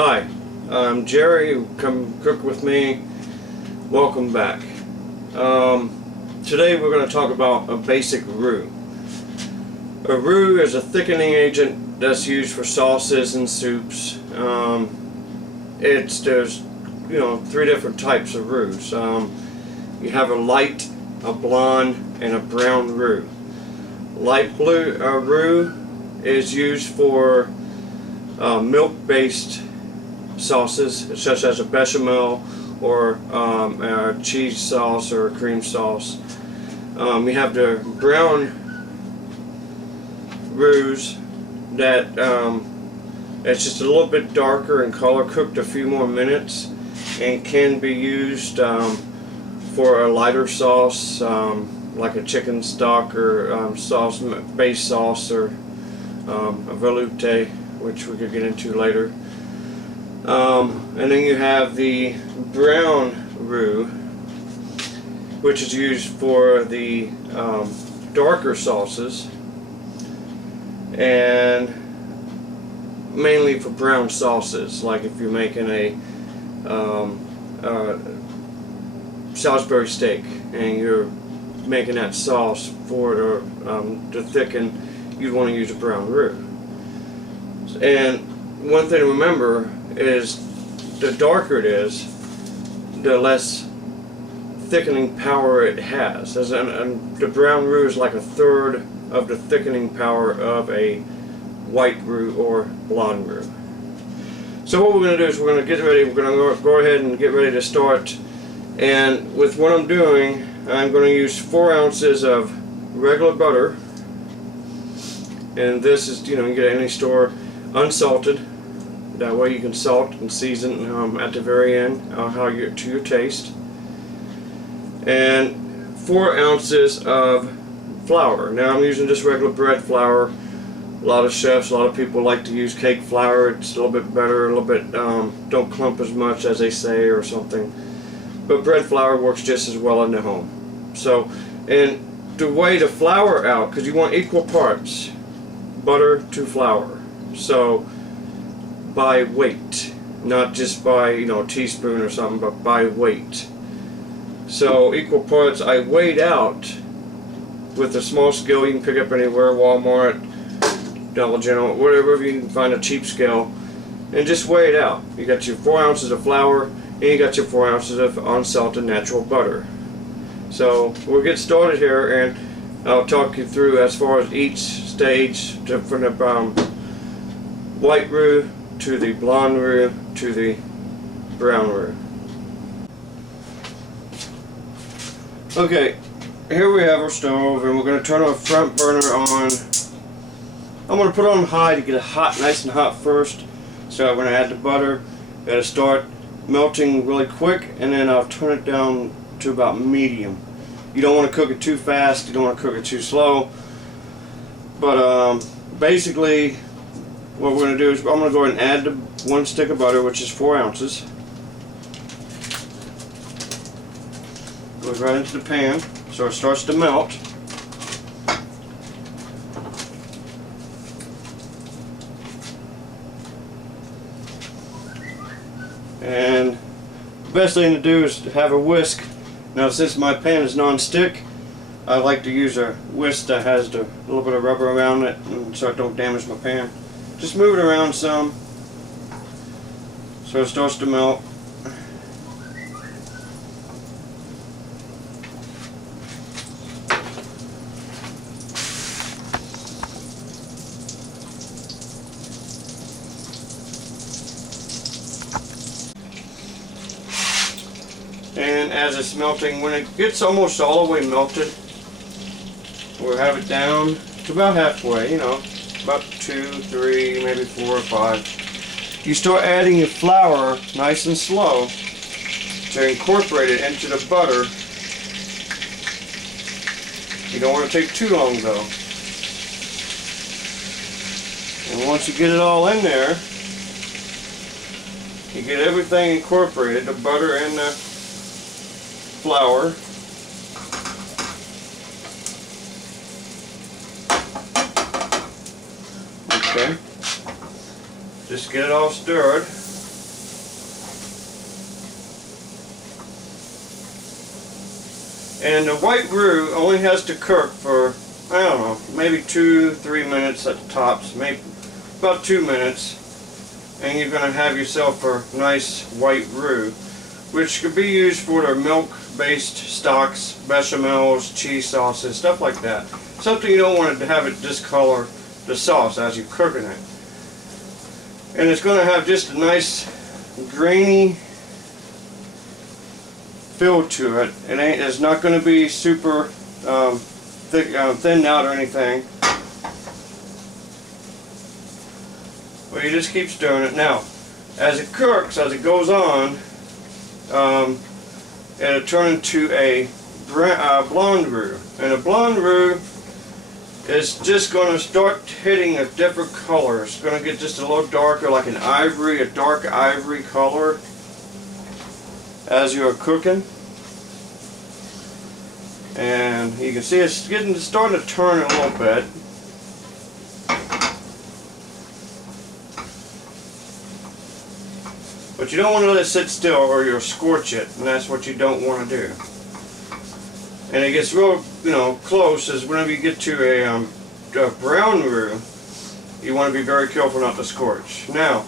Hi, I'm Jerry. Come cook with me. Welcome back. Today we're going to talk about a basic roux. A roux is a thickening agent that's used for sauces and soups. There's three different types of roux. You have a light, a blonde, and a brown roux. Light blue roux is used for milk-based sauces, such as a bechamel or a cheese sauce or a cream sauce. You have the brown roux that it's just a little bit darker in color, cooked a few more minutes, and can be used for a lighter sauce, like a chicken stock or base sauce, or a velouté, which we could get into later. And then you have the brown roux, which is used for the darker sauces and mainly for brown sauces, like if you're making a Salisbury steak and you're making that sauce for it, to thicken, you'd want to use a brown roux. And one thing to remember is the darker it is, the less thickening power it has. And the brown roux is like a third of the thickening power of a white roux or blonde roux. So what we're going to do is we're going to get ready. We're going to go ahead and get ready to start. And with what I'm doing, I'm going to use 4 ounces of regular butter. And this is, you can get at any store, unsalted. That way you can salt and season at the very end, to your taste. And 4 ounces of flour. Now I'm using just regular bread flour. A lot of chefs, a lot of people like to use cake flour. It's a little bit better, a little bit don't clump as much as they say or something. But bread flour works just as well in the home. So, and to weigh the flour out, because you want equal parts, butter to flour. So by weight, not just by teaspoon or something, but by weight. So equal parts. I weighed out with a small scale you can pick up anywhere, Walmart, Dollar General, wherever you can find a cheap scale, and just weigh it out. You got your 4 ounces of flour and you got your 4 ounces of unsalted natural butter. So we'll get started here, and I'll talk you through as far as each stage, from the white roux to the blonde roux to the brown roux. Okay, here we have our stove, and we're going to turn our front burner on. I'm going to put it on high to get it hot, nice and hot first. So I'm going to add the butter. It'll start melting really quick, and then I'll turn it down to about medium. You don't want to cook it too fast, you don't want to cook it too slow. But basically what we're going to do is I'm going to go ahead and add the 1 stick of butter, which is 4 ounces. Goes right into the pan, so it starts to melt. And the best thing to do is to have a whisk. Now, since my pan is non-stick, I like to use a whisk that has a little bit of rubber around it, and so it don't damage my pan. Just move it around some so it starts to melt. And as it's melting, when it gets almost all the way melted, we'll have it down to about halfway, about 2, 3, maybe 4 or 5. You start adding your flour nice and slow to incorporate it into the butter. You don't want to take too long though. And once you get it all in there, you get everything incorporated, the butter and the flour. Okay. Just get it all stirred. And the white roux only has to cook for, I don't know, maybe 2-3 minutes at the tops, maybe about 2 minutes, and you're going to have yourself a nice white roux, which could be used for their milk-based stocks, bechamels, cheese sauces, stuff like that. Something you don't want to have it discolor the sauce as you're cooking it. And it's going to have just a nice grainy feel to it. It's not going to be super thick, thinned out or anything. But you just keep stirring it. Now, as it cooks, as it goes on, it'll turn into a blonde roux. And a blonde roux is just going to start hitting a different color. It's going to get just a little darker, like an ivory, a dark ivory color as you're cooking. And you can see it's starting to turn a little bit. But you don't want to let it sit still or you'll scorch it, and that's what you don't want to do. And it gets real, close, as whenever you get to a brown roux, you want to be very careful not to scorch. Now,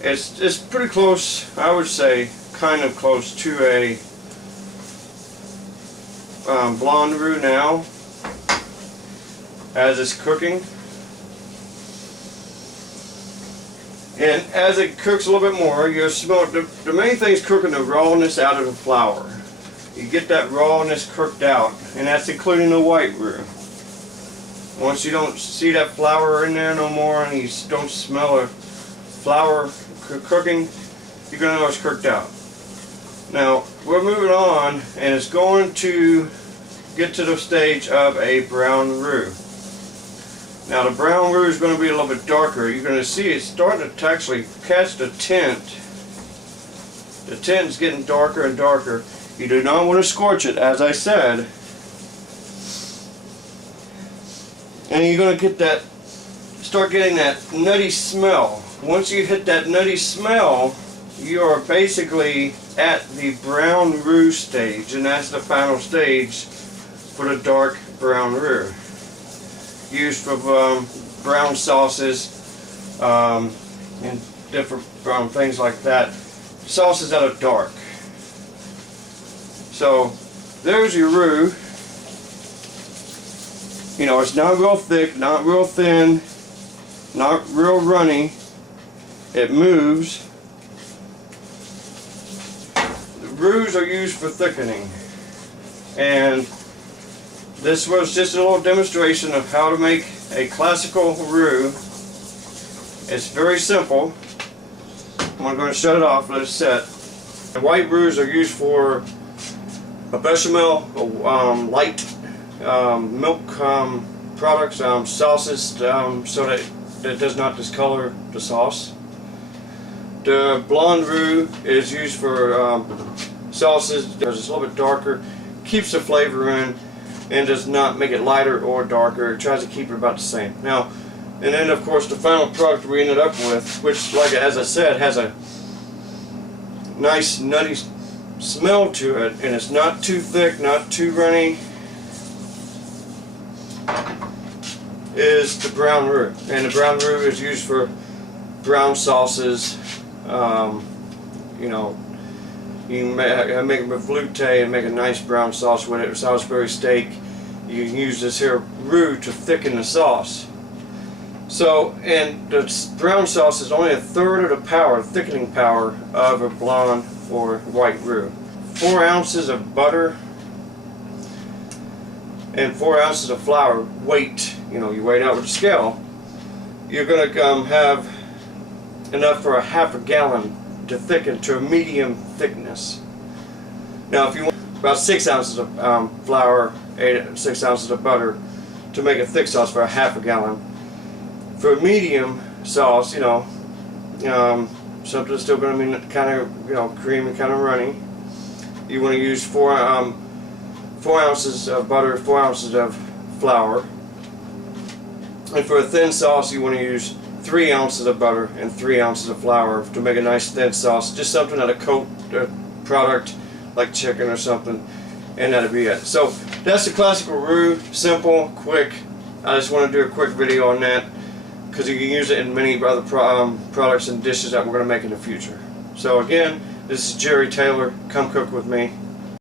it's pretty close, I would say, kind of close to a blonde roux now, as it's cooking. And as it cooks a little bit more, you smell the main thing is cooking the rawness out of the flour. You get that rawness cooked out, and that's including the white roux. Once you don't see that flour in there no more, and you don't smell the flour cooking, you're going to know it's cooked out. Now, we're moving on, and it's going to get to the stage of a brown roux. Now, the brown roux is going to be a little bit darker. You're going to see it's starting to actually catch the tint. The tint is getting darker and darker. You do not want to scorch it, as I said. And you're going to get that, start getting that nutty smell. Once you hit that nutty smell, you are basically at the brown roux stage, and that's the final stage for the dark brown roux. Used for brown sauces and different things like that. Sauces that are dark. So there's your roux. It's not real thick, not real thin, not real runny. It moves. The roux are used for thickening, and this was just a little demonstration of how to make a classical roux. It's very simple. I'm going to shut it off, let it set. The white roux are used for a bechamel, light milk products, sauces, so that it does not discolor the sauce. The blonde roux is used for sauces because it's a little bit darker, keeps the flavor in, and does not make it lighter or darker. It tries to keep it about the same. Now, and then of course the final product we ended up with, which, like as I said, has a nice nutty smell to it, and it's not too thick, not too runny, is the brown roux. And the brown roux is used for brown sauces. You can make it with velouté and make a nice brown sauce with it. Salisbury steak. You can use this here roux to thicken the sauce. So, and the brown sauce is only a third of the power, thickening power, of a blonde or white roux. 4 ounces of butter and 4 ounces of flour. Weight, you weigh it out with a scale. You're going to have enough for a half a gallon to thicken to a medium thickness. Now, if you want about 6 ounces of flour, 6 ounces of butter to make a thick sauce for a half a gallon. For a medium sauce, something that's still going to be kind of, creamy, kind of runny, you want to use 4 ounces of butter, 4 ounces of flour. And for a thin sauce, you want to use 3 ounces of butter and 3 ounces of flour to make a nice thin sauce. Just something that'll coat a product like chicken or something and that'll be it. So that's the classical roux, simple, quick. I just want to do a quick video on that because you can use it in many other products and dishes that we're going to make in the future. So again, this is Jerry Taylor. Come cook with me.